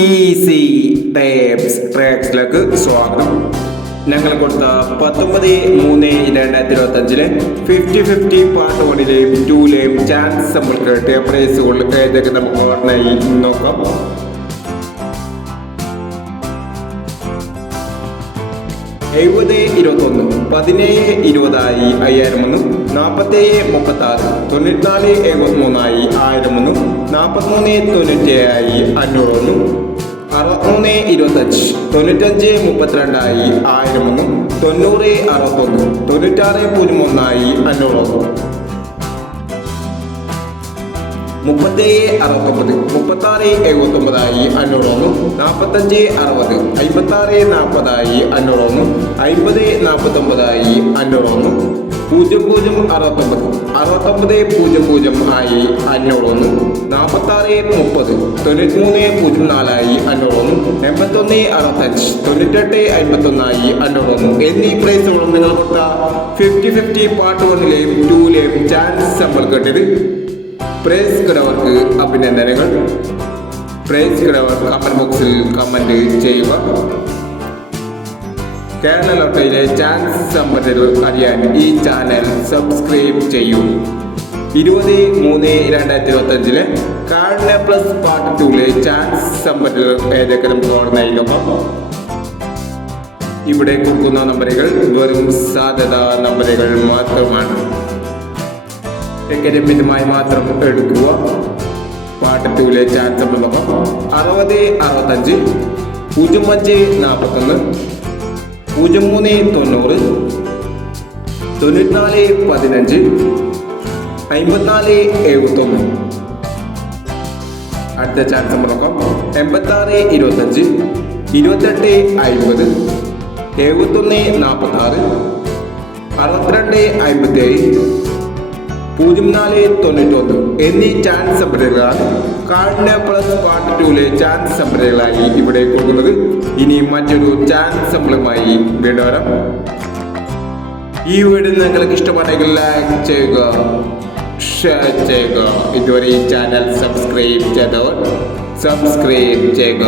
Easy tapes ട്രാക്സിലേക്ക് സ്വാഗതം. ഞങ്ങൾ കൊടുത്ത 19/3/2025 50-50 പാർട്ട് 1ലെയും 2ലെയും ചാൻസ് നമ്മൾ കേട്ടിയ പ്രൈസുകൾ ഏതൊക്കെ നമുക്ക് ഓർമ്മയായി നോക്കാം. എഴുപത് 21 17 20 5000 36 94 73 1000 43 97 500 63 25 95 32 1000 90 61 96 01 500 37 69 36 79 500 45 60 56 40 500 50 49 500 00 69 69 00 ആയി 500 46 30 93 04 500 81 65 98 51 500 എന്നീ പ്രൈസുകളും നിങ്ങൾ കൊടുത്ത 50-50 പാർട്ട് 1ലെയും 2ലെയും ചാൻസ് നമ്മൾ കേട്ടത്. പ്രൈസ് കിടവർക്ക് അഭിനന്ദനങ്ങൾ. പ്രൈസ് കിടവർ കമന്റ് ബോക്സിൽ കമന്റ് ചെയ്യുക. കേരള ലോട്ടറിയിലെ ചാൻസ് സമ്പന്നർ അറിയാൻ ഈ ചാനൽ സബ്സ്ക്രൈബ് ചെയ്യൂ. 20/3/2025 കാർഡിന പ്ലസ് പാർട്ട് 2ലെ ചാൻസ് സമ്പന്നർ ഏതൊക്കെ നമുക്ക് ഓർമ്മയായി നോക്കാം. ഇവിടെ കൊടുക്കുന്ന നമ്പറുകൾ വെറും സാധ്യതാ നമ്പറുകൾ മാത്രമാണ്. എക്കഡമികമായി മാത്രം എടുക്കുക. പാർട്ട് 2ലെ ചാൻസ് നമ്മൾ നോക്കാം. 60 65 05 41 03 90 94 15 54 71. അടുത്ത ചാൻസ് നമ്മൾ നോക്കാം. 86 25 28 50 71 46 62 57 04 91 എന്നീ ചാൻസ് സമ്പന്നകളാണ് കാർഡിന പ്ലസ് പാർട്ട് 2ലെ ചാൻസ് സമ്പന്നകളായി ഇവിടെ കൊടുക്കുന്നത്. ഇനി മറ്റൊരു ചാൻസ് സമ്പളുമായി വീണ്ടും വരാം. ഈ വീഡിയോ നിങ്ങൾക്ക് ഇഷ്ടപ്പെട്ടെങ്കിൽ ലൈക്ക് ചെയ്യുക, ഷെയർ ചെയ്യുക. ഇതുവരെ ഈ ചാനൽ സബ്സ്ക്രൈബ് ചെയ്തവർ സബ്സ്ക്രൈബ് ചെയ്യുക.